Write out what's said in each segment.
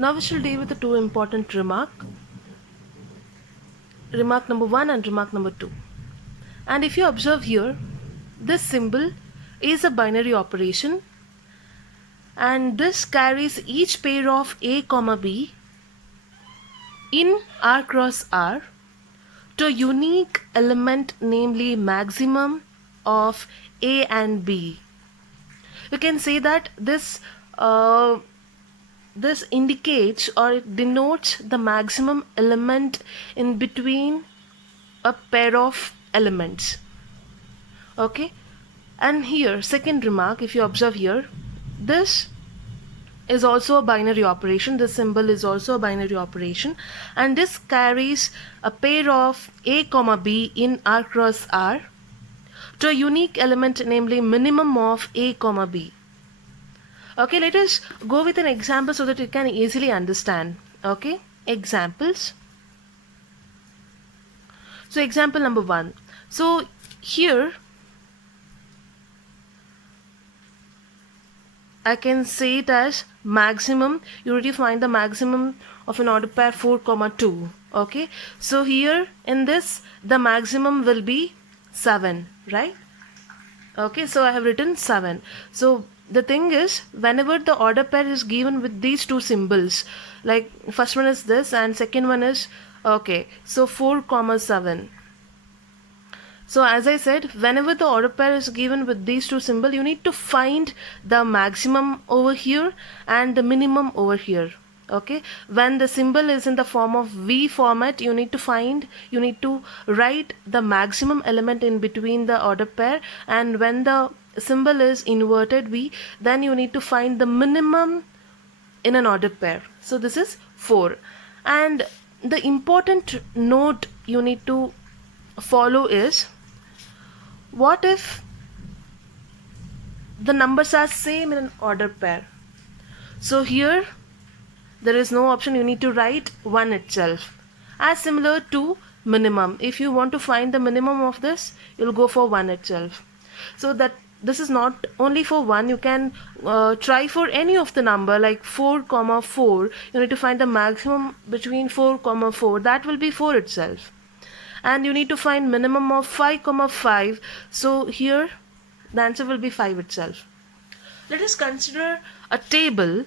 Now we shall deal with the two important remark number 1 and remark number 2. And if you observe here, this symbol is a binary operation, and this carries each pair of A comma B in R cross R to a unique element, namely maximum of A and B. You can say that this indicates or it denotes the maximum element in between a pair of elements. Okay, and here second remark, if you observe here, this is also a binary operation. This symbol is also a binary operation, and this carries a pair of A comma B in R cross R to a unique element, namely minimum of A comma B. Okay, let us go with an example so that you can easily understand. Okay, examples. So example number 1. So here I can say it as maximum. You already find the maximum of an order pair 4 comma 2. Okay, so here in this the maximum will be 7, right? Okay, so I have written 7. So the thing is, whenever the order pair is given with these two symbols, like first one is this and second one is, okay, so 4 comma 7. So as I said, whenever the order pair is given with these two symbols, you need to find the maximum over here and the minimum over here. Okay, when the symbol is in the form of V format, you need to write the maximum element in between the order pair, and when the symbol is inverted V, then you need to find the minimum in an order pair. So this is 4. And the important note you need to follow is, what if the numbers are same in an order pair? So here there is no option, you need to write 1 itself, as similar to minimum. If you want to find the minimum of this, you'll go for 1 itself. So that this is not only for 1, you can try for any of the number, like 4 comma 4. You need to find the maximum between 4 comma 4, that will be 4 itself. And you need to find minimum of 5 comma 5, so here the answer will be 5 itself. Let us consider a table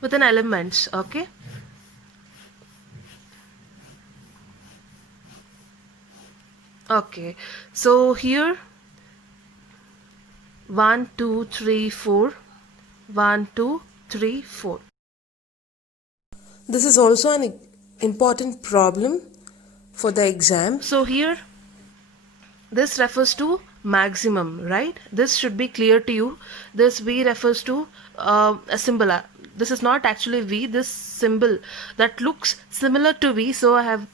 with an elements. Okay, okay, so here 1 2 3 4, 1 2 3 4. This is also an important problem for the exam. So here this refers to maximum, right? This should be clear to you. This V refers to a symbol. This is not actually V, this symbol that looks similar to V, so I have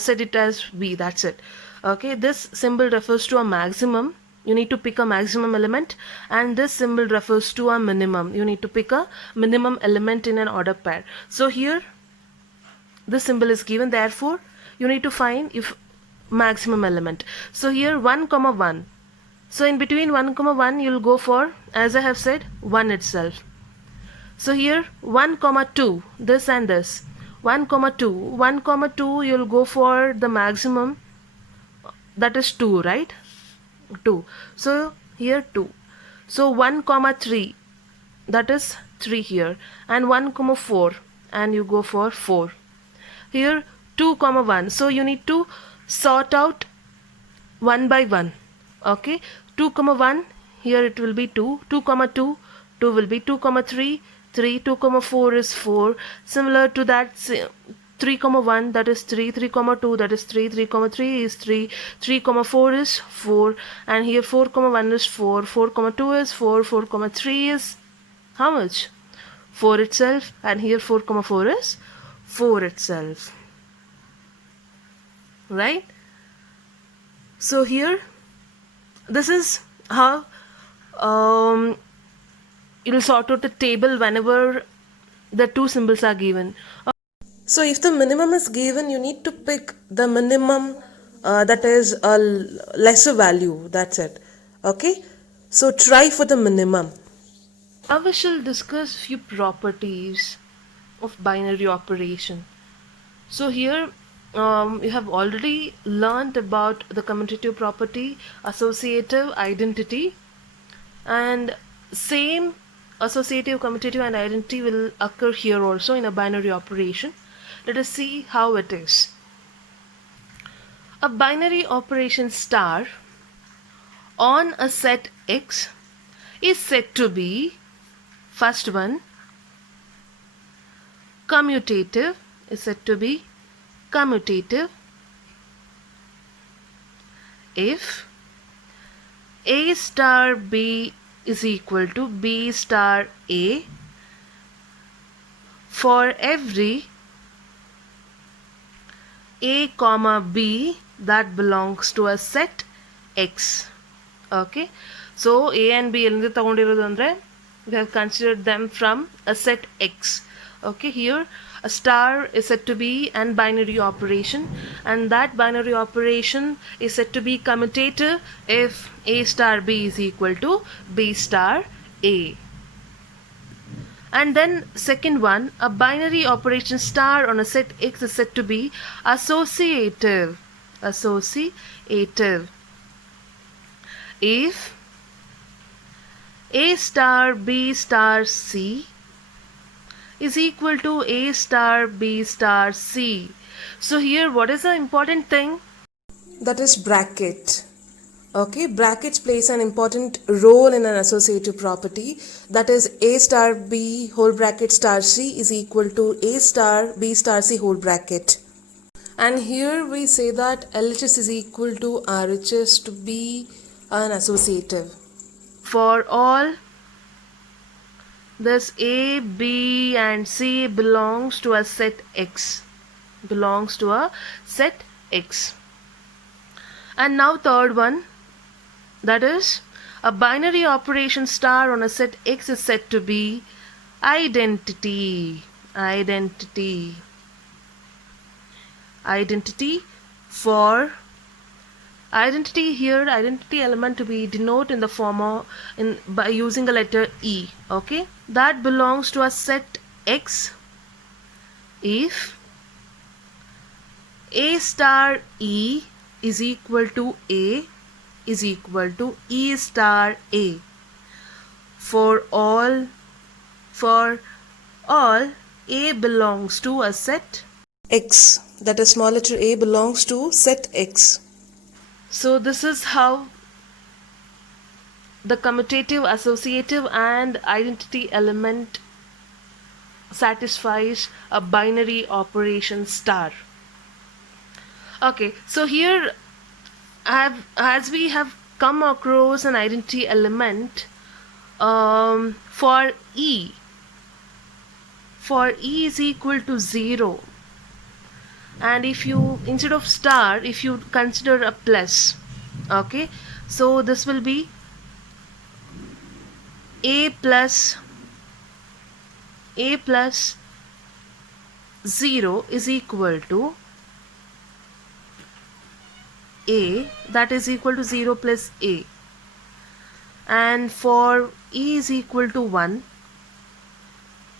said it as V, that's it. Okay, this symbol refers to a maximum. You need to pick a maximum element, and this symbol refers to a minimum. You need to pick a minimum element in an order pair. So here this symbol is given, therefore you need to find if maximum element. So here 1 comma 1. So in between 1 comma 1 you'll go for, as I have said, 1 itself. So here 1 comma 2, this and this, 1 comma 2, 1 comma 2 you'll go for the maximum, that is 2, right? 2. So here 2. So 1 comma 3, that is 3 here, and 1 comma 4, and you go for 4. Here 2 comma 1, so you need to sort out one by one. Okay, 2 comma 1, here it will be 2, 2 comma 2, 2 will be 2 comma 3, 3, 2 comma 4 is 4. Similar to that, 3 comma 1, that is 3, 3 comma 2, that is 3, 3 comma 3 is 3, 3 comma 4 is 4, and here 4 comma 1 is 4, 4 comma 2 is 4, 4 comma 3 is how much? 4 itself, and here 4 comma 4 is 4 itself, right? So here this is how you'll sort out a table whenever the two symbols are given. So if the minimum is given, you need to pick the minimum that is a lesser value, that's it. Okay, so try for the minimum. Now we shall discuss few properties of binary operation. So here you have already learned about the commutative property, associative, identity, and same associative, commutative and identity will occur here also in a binary operation. Let us see how it is. A binary operation star on a set X is said to be, first one, commutative, is said to be commutative if A star B is equal to B star A for every A comma B that belongs to a set X. Okay, so A and B we have considered them from a set X. Okay, here a star is said to be an binary operation, and that binary operation is said to be commutative if A star B is equal to B star A. And then second one, a binary operation star on a set X is said to be associative. Associative if A star B star C is equal to A star B star C. So here what is the important thing? That is bracket. Okay, brackets plays an important role in an associative property. That is A star B whole bracket star C is equal to A star B star C whole bracket. And here we say that LHS is equal to RHS to be an associative. For all this A, B and C belongs to a set X. Belongs to a set X. And now third one, that is a binary operation star on a set X is said to be identity. Identity for identity here, identity element to be denoted in the form of by using a letter E. Okay, that belongs to a set X if A star E is equal to A is equal to E star A for all A belongs to a set X. That is small letter A belongs to set X. So this is how the commutative, associative and identity element satisfies a binary operation star. Okay, so here as we have come across an identity element for E is equal to 0, and if you instead of star if you consider a plus, okay, so this will be A plus 0 is equal to A, that is equal to 0 plus A, and for E is equal to 1,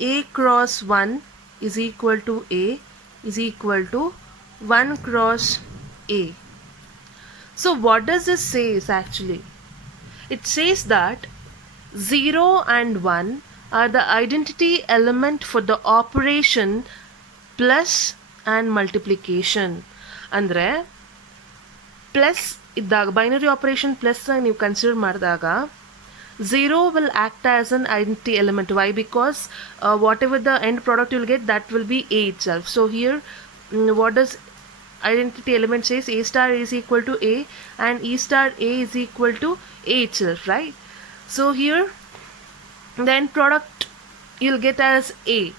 A cross 1 is equal to A is equal to 1 cross A. So what does this say actually? It says that 0 and 1 are the identity element for the operation plus and multiplication. Andre plus iddaga binary operation plus you consider ಮಾಡಿದಾಗ 0 will act as an identity element. Why? Because whatever the end product you'll get, that will be A itself. So here what does identity element says? A star is equal to A and E star A is equal to A itself, right? So here the end product you'll get as A.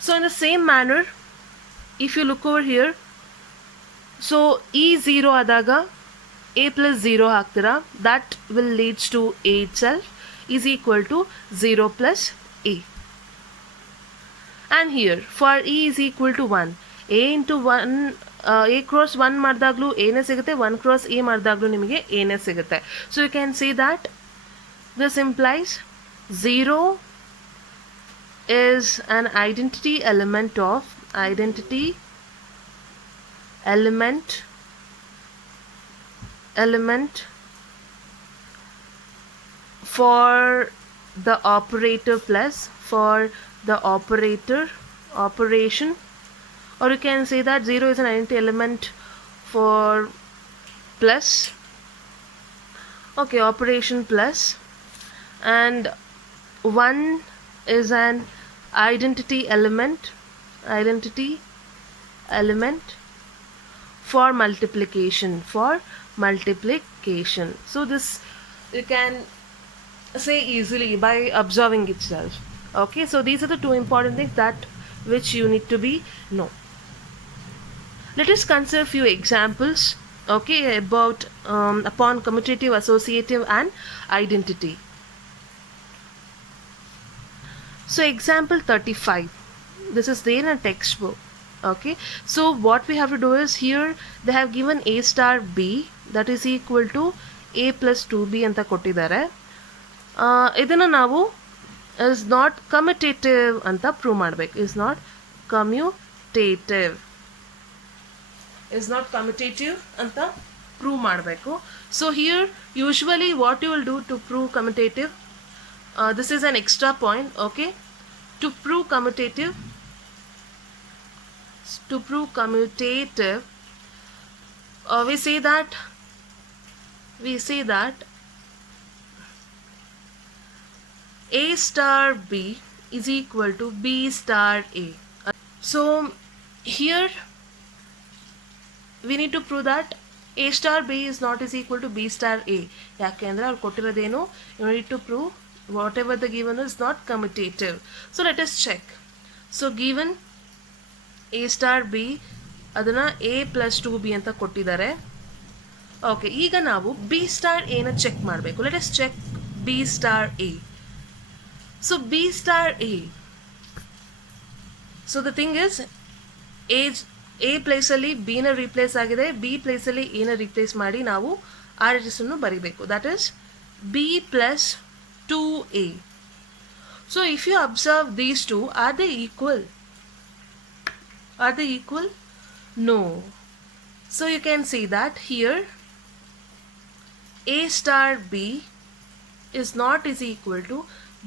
So in the same manner, if you look over here, so E0 adaga A plus 0 ಹಾಕ್ತೀರಾ, that will leads to A itself is equal to 0 plus A. And here for E is equal to 1, A into 1 A cross 1 ಮಾಡಿದಾಗಲೂ A ನೇ ಸಿಗುತ್ತೆ, 1 cross A ಮಾಡಿದಾಗಲೂ ನಿಮಗೆ A ನೇ ಸಿಗುತ್ತೆ. So you can say that this implies 0 is an identity element element for the operator plus, for the operation, or you can say that 0 is an identity element for plus, okay, operation plus, and 1 is an identity element for multiplication, so this you can say easily by observing itself. Okay, so these are the two important things that which you need to be know. Let us consider few examples, okay, about upon commutative, associative and identity. So example 35, this is there in a textbook. Okay, so what we have to do is, here they have given a star b that is equal to a plus 2b ಅಂತ ಕೊಟ್ಟಿದ್ದಾರೆ. ಇದನ್ನು ನಾವು is not commutative ಅಂತ prove ಮಾಡಬೇಕು. is not commutative ಅಂತ prove ಮಾಡಬೇಕು. So here usually what you will do to prove commutative, this is an extra point, okay, to prove commutative, we say that a star b is equal to b star a. So here we need to prove that a star b is not is equal to b star a. ಯಾಕೆಂದ್ರೆ ಅವ್ರು ಕೊಟ್ಟಿರೋದೇನು, you need to prove whatever the given is not commutative. So let us check. So given a star b, ಅದನ್ನ a plus 2b ಅಂತ ಕೊಟ್ಟಿದ್ದಾರೆ. Okay, ಈಗ ನಾವು b star a ನ check ಮಾಡಬೇಕು. let us check b star a. So b star a, so the thing is a place ಅಲ್ಲಿ b ನ replace ಆಗಿದೆ, b place ಅಲ್ಲಿ a ನ ರಿಪ್ಲೇಸ್ ಮಾಡಿ ನಾವು ಆ ಅಡ್ರೆಸ್ ಅನ್ನು ಬರಿಬೇಕು. that is b plus 2a. so if you observe these two, are they equal? No. So you can see that here a star b is not is equal to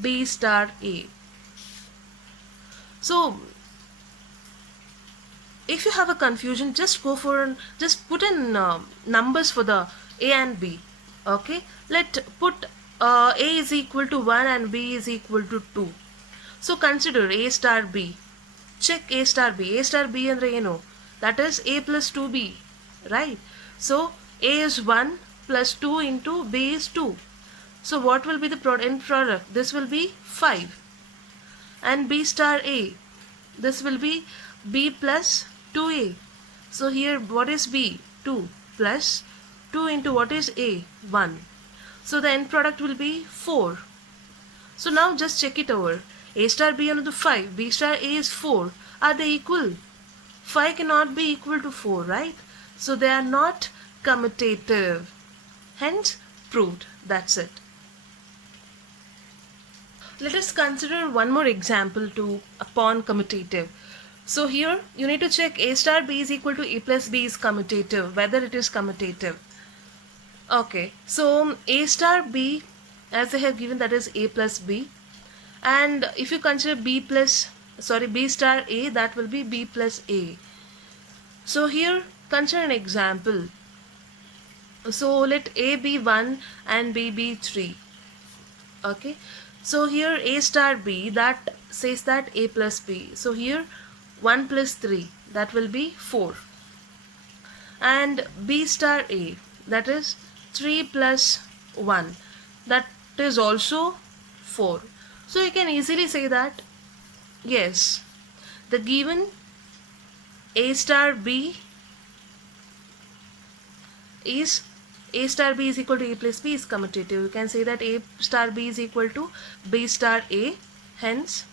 b star a. So if you have a confusion, just put in numbers for the a and b. Okay, let put a is equal to 1 and b is equal to 2. So consider a star b. Check a star b. a star b andre eno, that is a plus 2b, right? So a is 1 plus 2 into b is 2. So what will be the end product? This will be 5. And b star a, this will be b plus 2a. So here what is b? 2 plus 2 into what is a? 1. So the end product will be 4. So now just check it over. A star b another 5, b star a is 4. Are they equal? 5 cannot be equal to 4, right? So they are not commutative. Hence proved. That's it. Let us consider one more example upon commutative. So here you need to check a star b is equal to a plus b is commutative, whether it is commutative. Okay, so a star b, as they have given, that is a plus b, and if you consider b star a, that will be b plus a. So here consider an example. So let a be 1 and b be 3. Okay, so here a star b, that says that a plus b. So here 1 plus 3, that will be 4. And b star a, that is 3 plus 1, that is also 4. So you can easily say that yes, the given a star b is equal to a plus b is commutative. You can say that a star b is equal to b star a. Hence,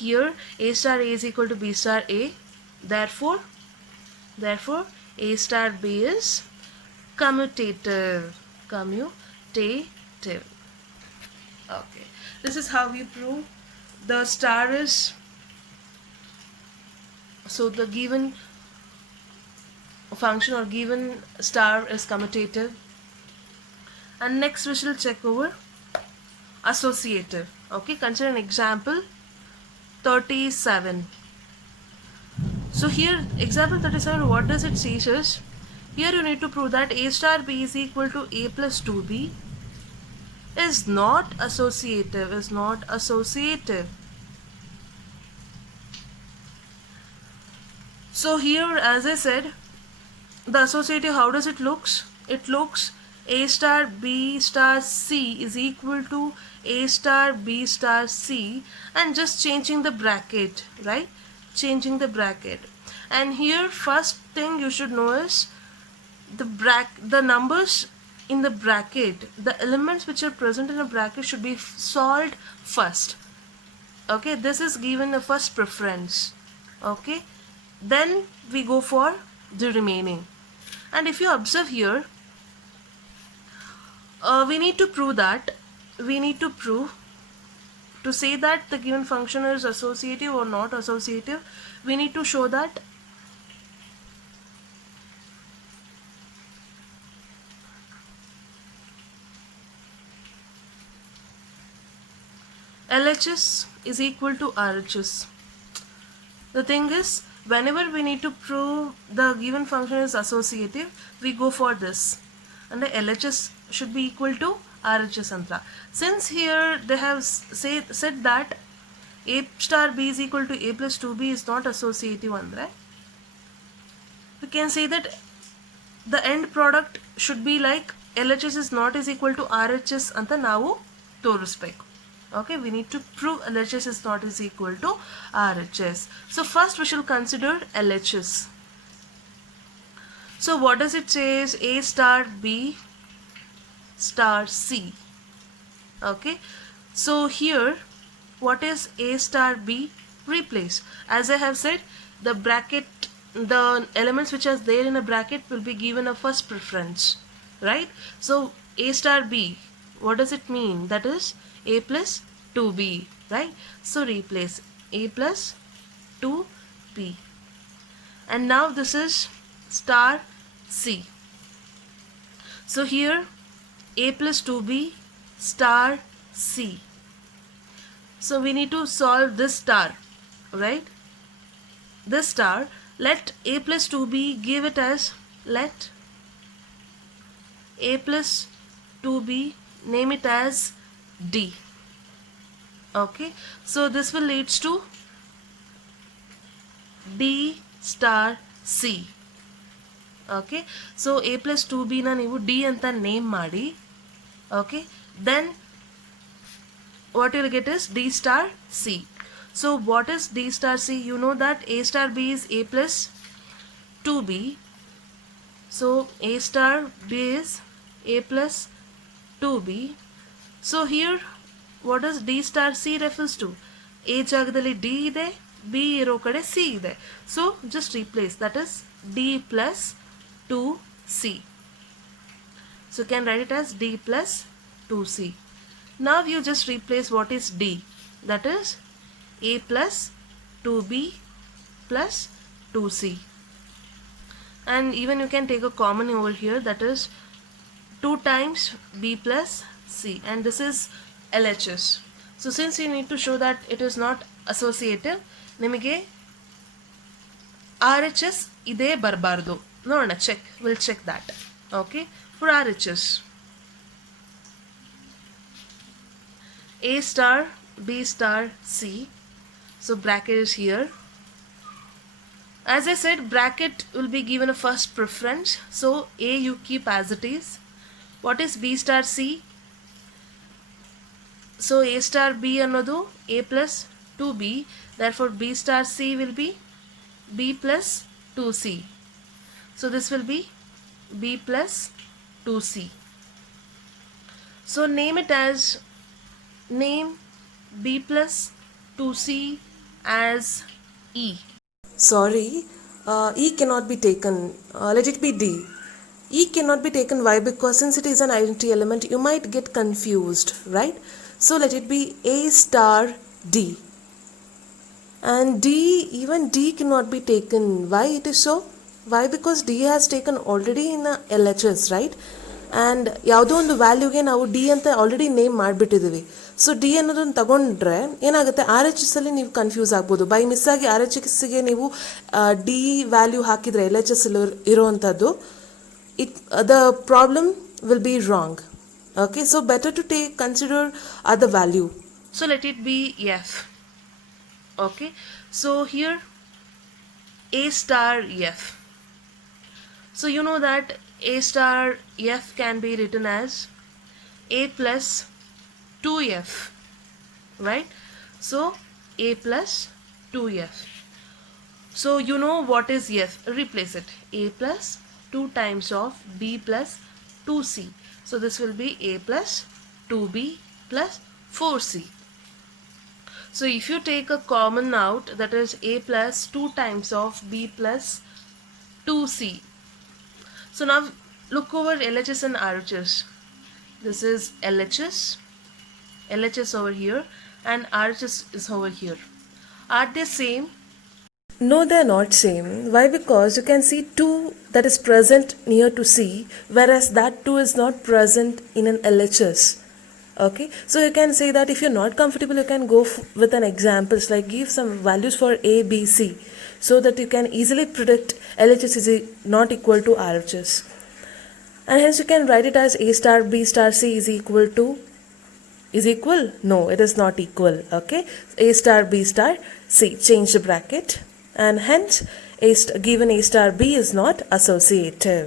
here a star a is equal to b star a. Therefore a star b is commutative. Okay, this is how we prove the star is, so the given function or given star is commutative. And next we shall check over associative. Okay, consider an example 37. So here example 37, what does it say is, here you need to prove that a star b is equal to a plus 2b is not associative. So here, as I said, the associative, how does it looks? It looks a star b star c is equal to a star b star c, and just changing the bracket, right? Changing the bracket. And here first thing you should know is the numbers in the bracket, the elements which are present in a bracket should be solved first. Okay, this is given a first preference. Okay, then we go for the remaining. And if you observe here, we need to prove to say that the given function is associative or not associative, we need to show that LHS is equal to RHS. The thing is, whenever we need to prove the given function is associative, we go for this, and the LHS should be equal to RHS anta. Since here they have said that a star b is equal to a plus 2b is not associative andre, we can say that the end product should be like LHS is not is equal to RHS anta ನಾವು ತೋರಿಸ್ಬೇಕು. Okay, we need to prove LHS is not is equal to RHS. So first we shall consider LHS. So what does it say is a star b star c. Okay, so here what is a star b? Replace. As I have said, the bracket, the elements which are there in a bracket will be given a first preference, right? So a star b, what does it mean? That is a plus 2b, right? So replace a plus 2b. And now this is star c. So here a plus 2b star c. So we need to solve this star, right? This star, let a plus 2b, give it as, let a plus 2b, name it as d. Okay, so this will leads to d star c. Okay, so a plus 2b na ನೀವು d ಅಂತ name ಮಾಡಿ. Okay, then what you'll get is d star c. So what is d star c? You know that a star b is a plus 2b. So a star b is a plus 2b. So here what does d star c refers to? A ಜಾಗದಲ್ಲಿ d ಇದೆ, b ಇರೋ ಕಡೆ c ಇದೆ. So just replace, that is d plus 2c. So you can write it as d plus 2c. Now you just replace what is d, that is a plus 2b plus 2c. And even you can take a common over here, that is 2 times b plus c, and this is LHS. So since you need to show that it is not associative, ನಿಮಗೆ RHS ಇದೇ ಬರಬಾರ್ದು. ನೋಡೋಣ, we'll check that. Okay, for RHS, a star b star c. So bracket is here. As I said, bracket will be given a first preference, so a you keep as it is. What is b star c? So a star b ಅನ್ನೋದು a plus 2b, therefore b star c will be b plus 2c. So this will be b plus 2c. So name it as, name b plus 2c as e. Sorry, E cannot be taken. Let it be D. E cannot be taken. Why? Because since it is an identity element, you might get confused, right? So let it be A star D. And D, even D cannot be taken. Why it is so? Why? Because D has taken already in a LHS, right? And ಯಾವುದೋ ಒಂದು ವ್ಯಾಲ್ಯೂಗೆ ನಾವು D ಅಂತ already name ಮಾಡಿಬಿಟ್ಟಿದ್ದೀವಿ. So D ಅನ್ನೋದನ್ನು ತಗೊಂಡ್ರೆ ಏನಾಗುತ್ತೆ, R H S ಅಲ್ಲಿ ನೀವು confuse ಆಗ್ಬೋದು. ಬೈ ಮಿಸ್ ಆಗಿ ಆರ್ ಎಚ್ ಎಸ್ಗೆ ನೀವು ಡಿ ವ್ಯಾಲ್ಯೂ ಹಾಕಿದರೆ ಎಲ್ ಎಚ್ ಎಸ್ ಇರೋವಂಥದ್ದು, the problem will be wrong. Okay, so better to consider other value. So let it be F. Okay, so here A star F. So you know that A star F can be written as A plus 2F, right? So A plus 2F. So you know what is F, replace it. A plus 2 times of B plus 2C. So this will be A plus 2B plus 4C. So if you take a common out, that is A plus 2 times of B plus 2C. So now look over LHS and RHS. This is LHS over here, and RHS is over here. Are they same? No, they're not same. Why? Because you can see 2 that is present near to C, whereas that 2 is not present in an LHS. Okay, so you can say that if you're not comfortable, you can go with an examples, like give some values for A, B, C, so that you can easily predict LHS is not equal to RHS. And hence you can write it as A star B star C is equal to, is equal? No, it is not equal. Okay, A star B star C, change the bracket, and hence given A star B is not associative.